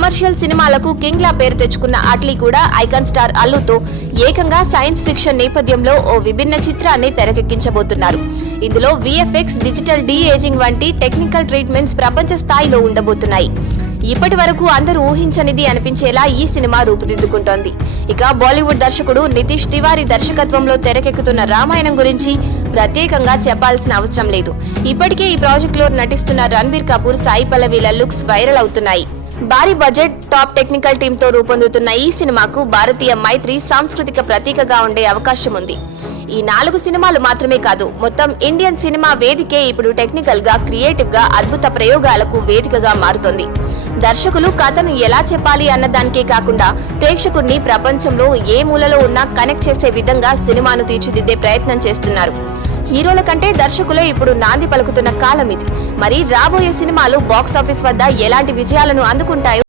Commercial సినిమాలకు king లా పేరు తెచ్చుకున్న అట్లీ కూడా ఐకాన్ స్టార్ అల్లుతో ఏకంగా సైన్స్ ఫిక్షన్ నేపథ్యంలో ఓ విభిన్న చిత్రాన్ని తెరకెక్కించబోతున్నారు. ఇందులో విఎఫ్ఎక్స్, డిజిటల్ డి ఏజింగ్ వంటి టెక్నికల్ ట్రీట్మెంట్స్ ప్రపంచ స్థాయిలో ఉండబోతున్నాయి. ఇప్పటి వరకు అందరూ ఊహించనిది అనిపించేలా ఈ సినిమా రూపుదిద్దుకుంటోంది. ఇక బాలీవుడ్ దర్శకుడు నితీష్ తివారీ దర్శకత్వంలో తెరకెక్కుతున్న రామాయణం గురించి ప్రత్యేకంగా చెప్పాల్సిన అవసరం లేదు. ఇప్పటికే ఈ ప్రాజెక్టులో నటిస్తున్న రణబీర్ కపూర్, సాయి పల్లవిల లుక్స్ వైరల్ అవుతున్నాయి. భారీ బడ్జెట్, టాప్ టెక్నికల్ టీమ్ తో రూపొందుతున్న ఈ సినిమాకు భారతీయ మైత్రి సాంస్కృతిక ప్రతీకగా ఉండే అవకాశం ఉంది. ఈ 4 సినిమాలు మాత్రమే కాదు, మొత్తం ఇండియన్ సినిమా వేదికే ఇప్పుడు టెక్నికల్ గా, క్రియేటివ్ గా అద్భుత ప్రయోగాలకు వేదికగా మారుతోంది. దర్శకులు కథను ఎలా చెప్పాలి అన్నదానికే కాకుండా ప్రేక్షకుడిని ప్రపంచంలో ఏ మూలలో ఉన్నా కనెక్ట్ చేసే విధంగా సినిమాను తీర్చిదిద్దే ప్రయత్నం చేస్తున్నారు. హీరోల కంటే దర్శకులే ఇప్పుడు నాంది పలుకుతున్న కాలం ఇది. మరి రాబోయే సినిమాలు బాక్సాఫీస్ వద్ద ఎలాంటి విజయాలను అందుకుంటాయో